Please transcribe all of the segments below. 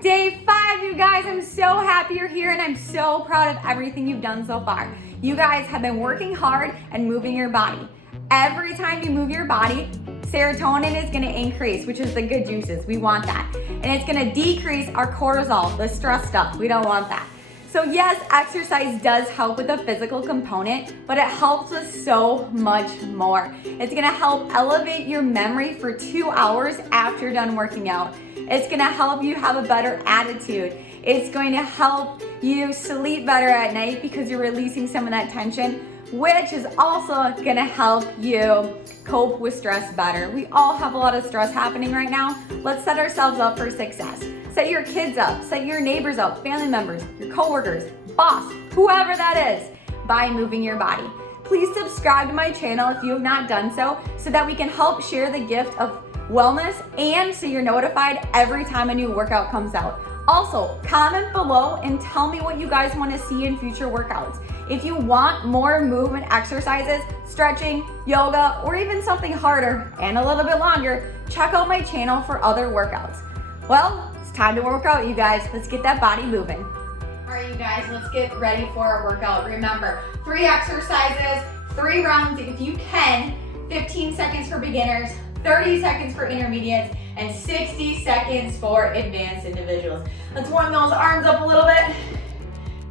Day 5, you guys. I'm so happy you're here and I'm so proud of everything you've done so far. You guys have been working hard and moving your body. Every time you move your body, serotonin is gonna increase, which is the good juices. We want that. And it's gonna decrease our cortisol, the stress stuff. We don't want that. So yes, exercise does help with the physical component, but it helps us so much more. It's gonna help elevate your memory for 2 hours after you're done working out. It's gonna help you have a better attitude. It's going to help you sleep better at night because you're releasing some of that tension, which is also gonna help you cope with stress better. We all have a lot of stress happening right now. Let's set ourselves up for success. Set your kids up, set your neighbors up, family members, your coworkers, boss, whoever that is, by moving your body. Please subscribe to my channel if you have not done so that we can help share the gift of wellness and so you're notified every time a new workout comes out. Also, comment below and tell me what you guys want to see in future workouts. If you want more movement exercises, stretching, yoga, or even something harder and a little bit longer, check out my channel for other workouts. Well, it's time to work out, you guys. Let's get that body moving. All right, you guys, let's get ready for our workout. Remember, 3 exercises, 3 rounds if you can, 15 seconds for beginners, 30 seconds for intermediates, and 60 seconds for advanced individuals. Let's warm those arms up a little bit.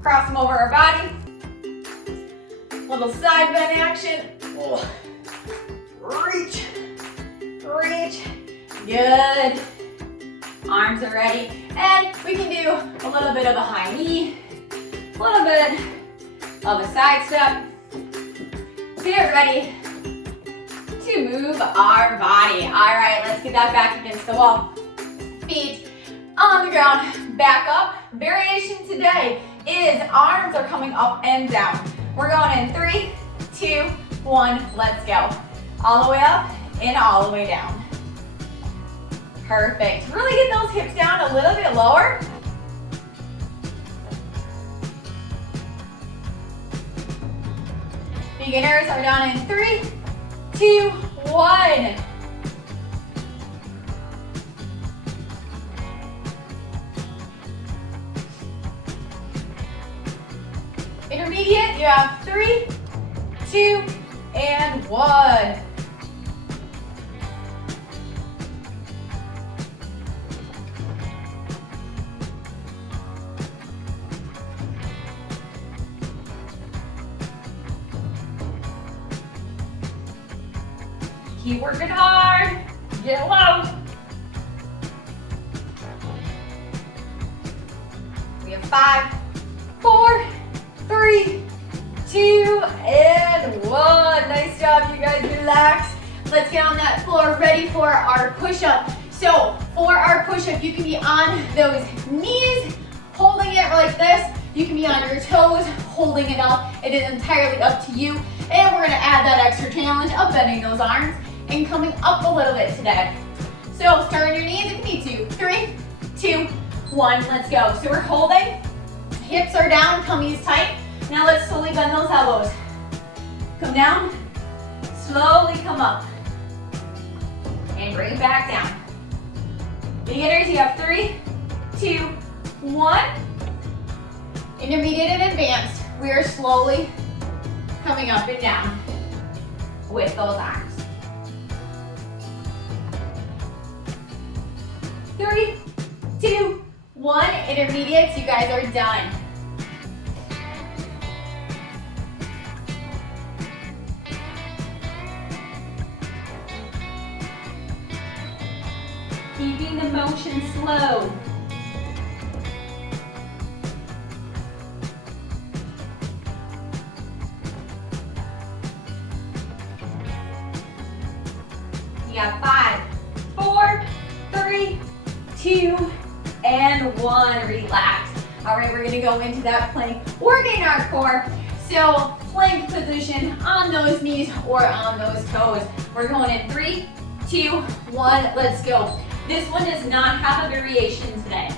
Cross them over our body. Little side bend action. Reach, reach. Good. Arms are ready. And we can do a little bit of a high knee, a little bit of a side step. Get ready to move our body. All right, let's get that back against the wall. Feet on the ground, back up. Variation today is arms are coming up and down. We're going in 3, 2, 1, let's go. All the way up and all the way down. Perfect. Really get those hips down a little bit lower. Beginners are done in 3, 2, 1. Intermediate, you have 3, 2, and 1. Keep working hard. Get low. We have 5, 4, 3, 2, and 1. Nice job, you guys. Relax. Let's get on that floor, ready for our push-up. So for our push-up, you can be on those knees, holding it like this. You can be on your toes, holding it up. It is entirely up to you. And we're gonna add that extra challenge of bending those arms and coming up a little bit today. So start on your knees if you need to. 3, 2, 1, let's go. So we're holding, hips are down, tummies tight. Now let's slowly bend those elbows. Come down, slowly come up. And bring it back down. Beginners, you have 3, 2, 1. Intermediate and advanced, we are slowly coming up and down with those arms. 3, 2, 1, intermediates, you guys are done. Keeping the motion slow. You got 5, 4, 3, 2, and 1. Relax. All right, we're gonna go into that plank, working our core. So plank position on those knees or on those toes. We're going in 3, 2, 1, let's go. This one does not have a variation today.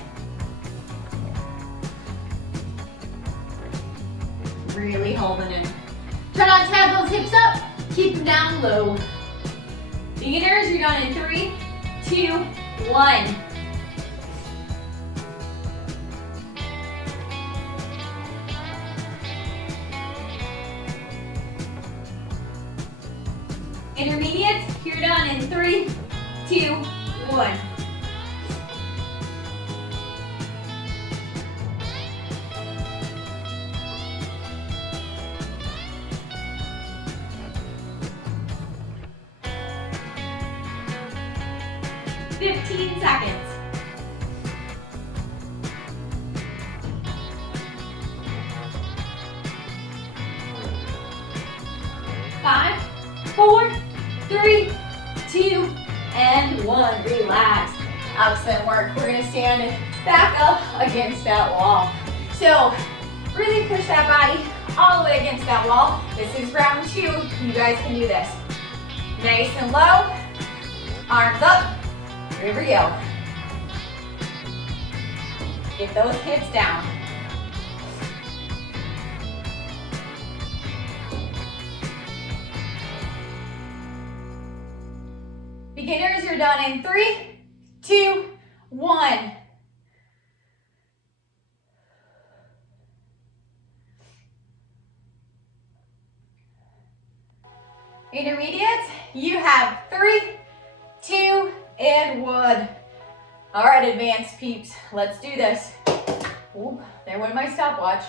Really holding it. Try not to have those hips up. Keep them down low. Beginners, you're going in 3, 2, 1. Intermediates, you're done in 3, 2, 1. Seconds. 5, 4, 3, 2, and 1. Relax. Excellent work. We're going to stand back up against that wall. So really push that body all the way against that wall. This is round 2. You guys can do this. Nice and low. Arms up. Here we go. Get those hips down. Beginners, you're done in 3, 2, 1. Intermediates, you have 3, 2, and 1. All right, advanced peeps, let's do this. Oop, there went my stopwatch.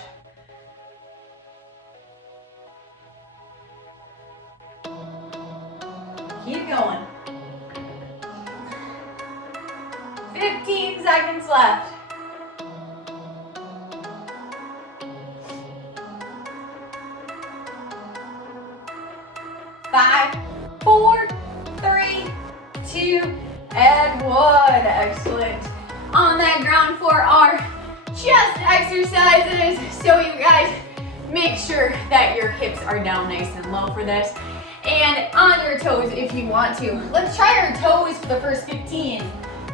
Keep going. 15 seconds left. 5, 4, 3, 2, and 1. Excellent. On that ground for our chest exercises. So you guys, make sure that your hips are down nice and low for this. And on your toes if you want to. Let's try our toes for the first 15.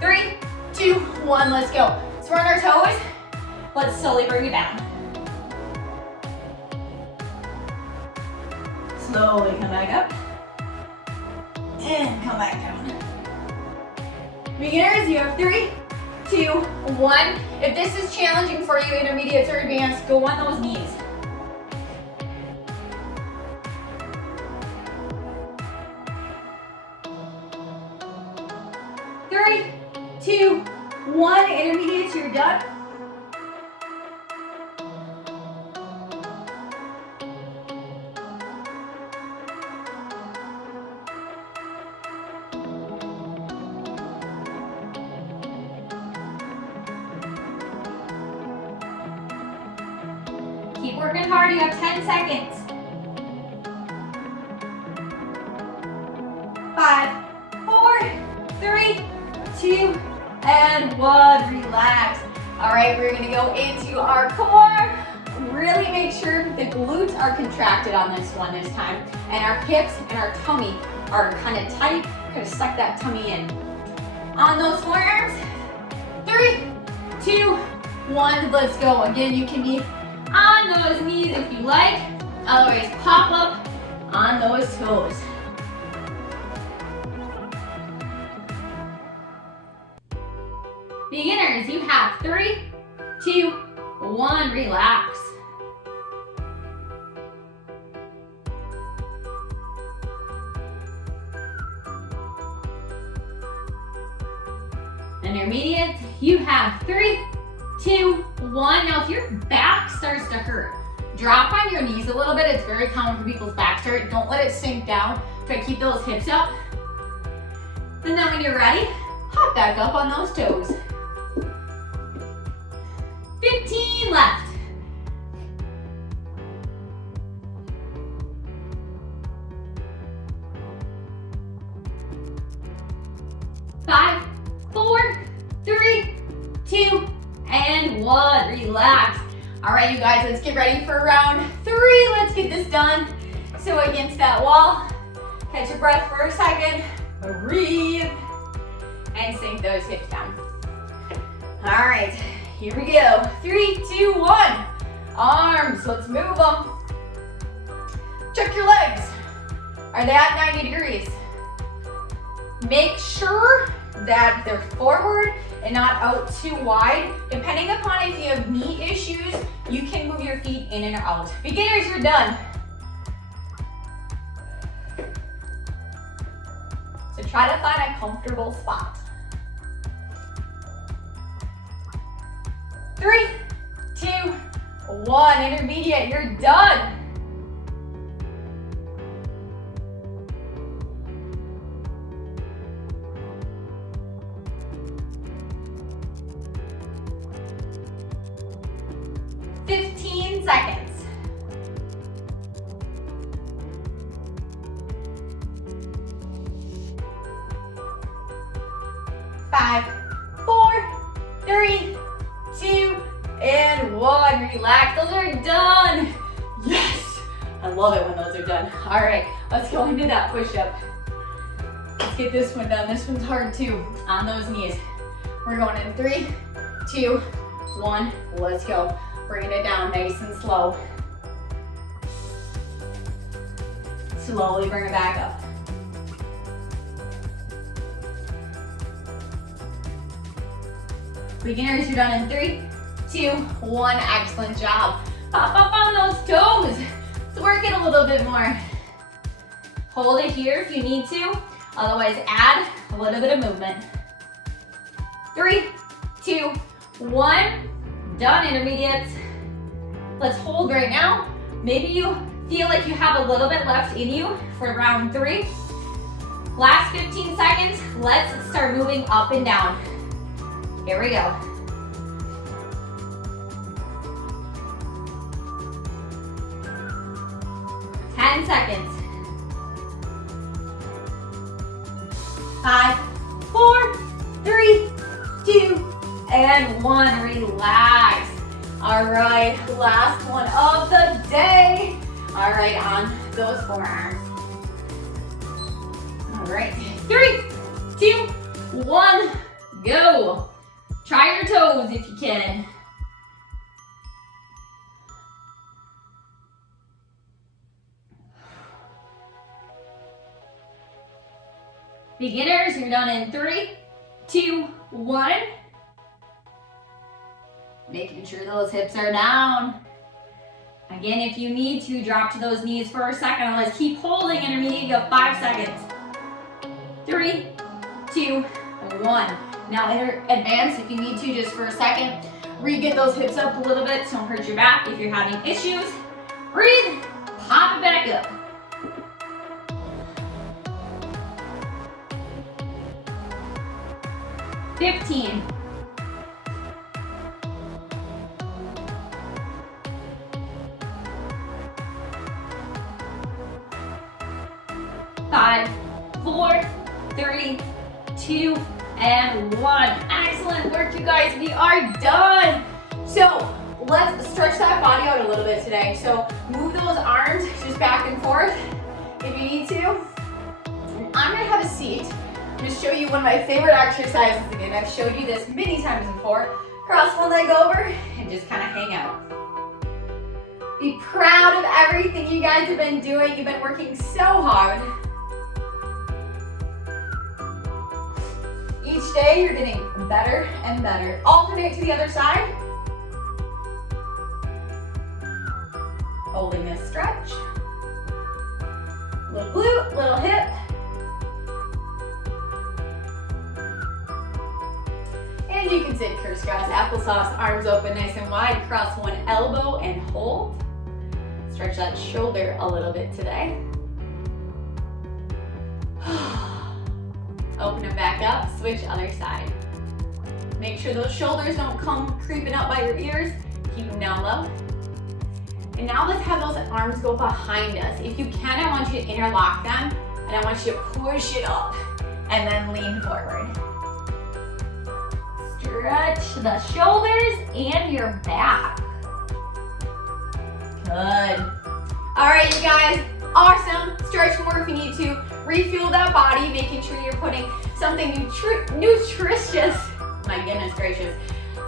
3, 2, 1, let's go. So we're on our toes. Let's slowly bring it down. Slowly come back up. And come back down. Beginners, you have 3, 2, 1. If this is challenging for you, intermediates or advanced, go on those knees. Three, 2, 1. Intermediates, you're done. Keep working hard, you have 10 seconds. 5, 4, 3, 2, and 1. Relax. All right, we're gonna go into our core. Really make sure the glutes are contracted on this one this time. And our hips and our tummy are kind of tight. Kind of suck that tummy in. On those forearms, 3, 2, 1, let's go. Again, you can be on those knees if you like. Otherwise, pop up on those toes. Beginners, you have 3, 2, 1, relax. Intermediate, you have 3, 2, 1. Now, if your back starts to hurt, drop on your knees a little bit. It's very common for people's backs to hurt. Don't let it sink down. Try to keep those hips up. And then when you're ready, hop back up on those toes. 15 left. 5, 4, 3, 2, and 1. Relax. All right, you guys, let's get ready for round 3. Let's get this done. So against that wall, catch your breath for a second, breathe, and sink those hips down. All right, here we go. 3, 2, 1. Arms, let's move them. Check your legs. Are they at 90 degrees? Make sure that they're forward and not out too wide. Depending upon if you have knee issues, you can move your feet in and out. Beginners, you're done. So try to find a comfortable spot. 3, 2, 1, intermediate, you're done. Seconds. 5, 4, 3, 2, and 1. Relax, those are done. Yes, I love it when those are done. All right, let's go into that push-up. Let's get this one done. This one's hard too, on those knees. We're going in 3, 2, 1, let's go. Bringing it down nice and slow. Slowly bring it back up. Beginners, you're done in 3, 2, 1. Excellent job. Pop up on those toes. Let's work it a little bit more. Hold it here if you need to. Otherwise, add a little bit of movement. 3, 2, 1. Done, intermediates. Let's hold right now. Maybe you feel like you have a little bit left in you for round 3. Last 15 seconds, let's start moving up and down. Here we go. 10 seconds. 5, 4, 3, 2, and 1. Relax. All right, last one of the day. All right, on those forearms. All right, 3, 2, 1, go. Try your toes if you can. Beginners, you're done in 3, 2, 1. Making sure those hips are down. Again, if you need to, drop to those knees for a second. Let's keep holding, intermediate. You have 5 seconds. 3, 2, 1. Now advance if you need to, just for a second. Get those hips up a little bit, so don't hurt your back. If you're having issues, breathe, pop it back up. $15. 5, 4, 3, 2, and 1. Excellent work, you guys. We are done. So let's stretch that body out a little bit today. So move those arms just back and forth if you need to. I'm gonna have a seat. I'm gonna show you one of my favorite exercises again. I've showed you this many times before. Cross one leg over and just kind of hang out. Be proud of everything you guys have been doing. You've been working so hard. Each day you're getting better and better. Alternate to the other side. Holding this stretch. Little glute, little hip. And you can sit crisscross applesauce, arms open nice and wide. Cross one elbow and hold. Stretch that shoulder a little bit today. Open it back up, switch other side. Make sure those shoulders don't come creeping up by your ears. Keep them down low. And now let's have those arms go behind us. If you can, I want you to interlock them, and I want you to push it up, and then lean forward. Stretch the shoulders and your back. Good. All right, you guys, awesome. Stretch more if you need to. Refuel that body, making sure you're putting something nutritious, my goodness gracious,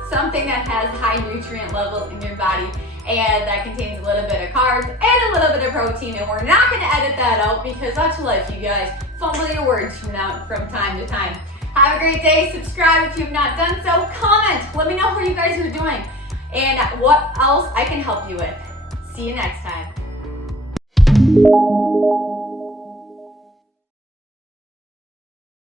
something that has high nutrient levels in your body and that contains a little bit of carbs and a little bit of protein. And we're not gonna edit that out because that's life, you guys. Fumble your words from time to time. Have a great day. Subscribe if you've not done so. Comment. Let me know how you guys are doing and what else I can help you with. See you next time.